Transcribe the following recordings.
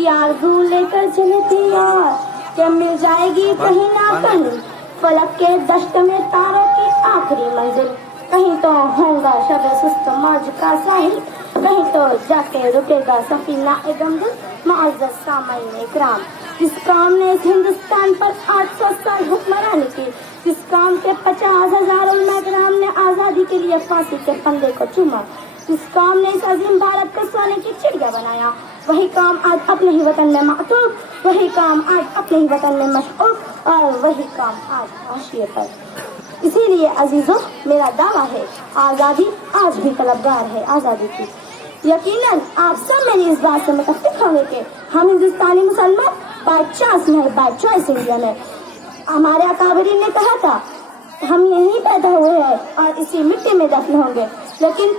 की आरज़ू लेकर चले थे यार कि मिल जाएगी कहीं ना कहीं फलक के दश्त में तारों की आखिरी मंजिल। कहीं तो होगा शब सुस्त मौज का साहिल, कहीं तो जाके रुकेगा सफीना ए गमगुल। मुअज़्ज़ज़ सामईन इकराम, जिस कौम ने इस हिंदुस्तान पर 800 साल हुक्मरानी की, जिस कौम के 50,000 उलमा किराम ने आज़ादी के लिए फांसी के फंदे को चूमा, जिस कौम ने इस अजीम भारत को सोने की चिड़िया बनाया, वही काम आज अपने ही वतन में मातूब, वही काम आज अपने ही वतन में मशऊक़ और वही काम आज हाशिए पर। इसीलिए अजीजों, मेरा दावा है आज़ादी आज भी तलबगार है आज़ादी की। यकीनन आप सब मेरी इस बात से मुतफ़िक़ होंगे कि हम हिंदुस्तानी मुसलमान बाय चांस नहीं बाय चॉइस इंडिया में। हमारे अकाबरीन ने कहा था हम यहीं पैदा हुए हैं और इसी मिट्टी में दफन होंगे, लेकिन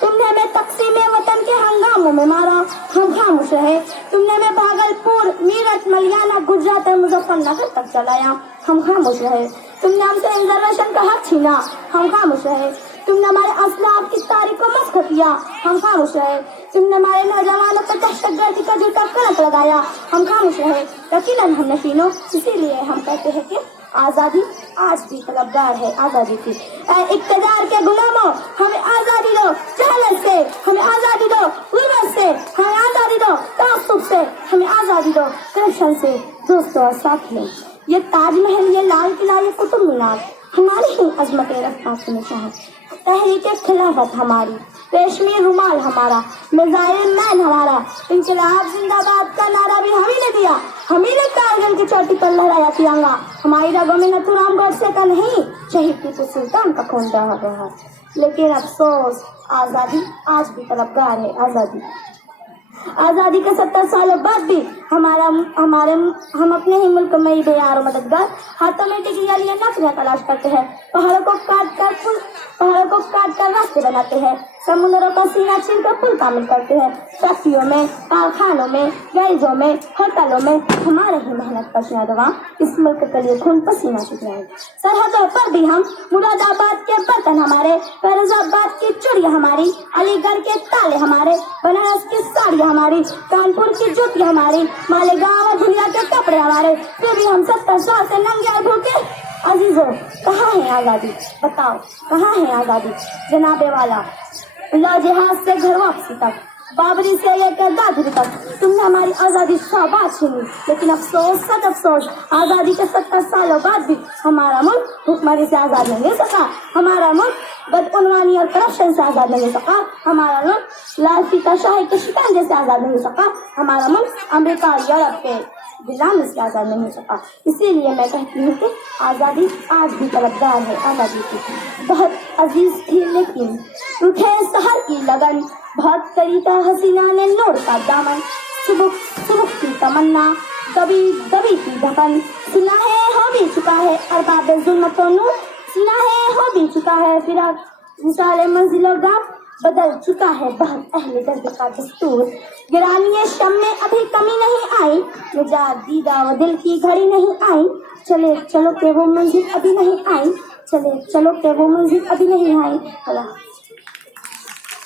तुमने हमें तक़सीम वतन के हंगामों में मारा, हम खामोश रहे। तुमने हमें भागलपुर, मीरठ, मलियाना, गुजरात और मुजफ्फरनगर तक चलाया, हम खामोश रहे। तुमने हमसे रिजर्वेशन का हक छीना, हम खामोश रहे। तुमने हमारे असलाफ की तारीख को मस्ख किया, हम खामोश रहे। तुमने हमारे नौजवानों पर दहशतगर्दी का जूता कलंक लगाया, हम खामोश रहे। यकीनन हम नशीनों, इसीलिए हम कहते हैं कि आज़ादी आज भी तलबगार है आज़ादी की। इक़्तिदार के गुलामों, हमें आज़ादी दो जहलत से, हमें आज़ादी दो गुर्बत से, हमें आज़ादी दो तासुब से, हमें आज़ादी दो करप्शन से। दोस्तों और साथियों, ये ताजमहल, ये लाल किला, ये कुतुब मीनार हमारी ही अजमत रफ़्तार से निशान। तहरीक खिलाफत हमारी, रेशमी रुमाल हमारा, मिसाइल मैन हमारा, इंक़िलाब जिंदाबाद का नारा भी हमी ने दिया, हमी ने कारगिल की चोटी पर लहराया तिरंगा। हमारी रगों में नथुराम गोडसे का नहीं, शहीद टीपू सुल्तान का खून बहा रहा। लेकिन अफसोस, आज़ादी आज भी तलबगार है आज़ादी। आज़ादी के 70 सालों बाद भी हम अपने ही मुल्क में ही बेयार और मददगार हाथों में टिकी लिए नौकरियां तलाश करते हैं। पहाड़ों को काट कर रास्ते बनाते हैं, समुद्रों का सीना छीन कर पुल तामीर करते हैं। फैक्ट्रियों में, कारखानों में, गैरेजों में, होटलों में हमारे ही मेहनत कशियां दवा इस मुल्क के लिए खून पसीना चुकाएं। सरहदों पर भी हम, मुरादाबाद के बर्तन हमारे, फैरोजाबाद की चूड़ियां हमारी, अलीगढ़ के ताले हमारे, बनारस की साड़ियां हमारी, कानपुर की जूतियां हमारी, मालेगांव और दुनिया के कपड़े हमारे। फिर भी हम 70 साल से नंगे और भूखे। अजीजों, कहाँ है आज़ादी? बताओ कहाँ है आज़ादी? जनाबे वाला, ला जिहाज से घर वापसी तक, बाबरी से लेकर दादरी तक तुमने हमारी आज़ादी शाबाश छीनी। लेकिन अफसोस, सच अफसोस, आज़ादी के 70 सालों बाद भी हमारा मुल्क भुखमरी से आज़ाद नहीं हो सका, हमारा मुल्क बदउनवानी और करप्शन से आज़ाद नहीं हो सका, हमारा मुल्क लाल फीताशाही के शिकंजे से आज़ाद नहीं हो सका, हमारा मुल्क अमेरिका और यूरोप के गुलामी से आज़ाद नहीं हो सका। इसीलिए मैं कहती हूँ कि आज़ादी आज भी तलबगार है आज़ादी की। बहुत अजीज थी लेकिन उठे सहर की लगन, बहुत करी था हसीना ने नूर का दामन, सुबह की तमन्ना, दबी की धड़कन, सुना है हो भी चुका है अरबाब जुल्मत और नूर, सुना है हो भी चुका है फिराक मिसाल मंजिलों गाम, बदल चुका है बहुत अहले दर्द का दस्तूर। गिरानिए शम में अभी कमी नहीं आई, निजात दीदा वो दिल की घड़ी नहीं आई, चलो के वो मंजिल अभी नहीं आई, चलो के वो मंजिल अभी नहीं आई।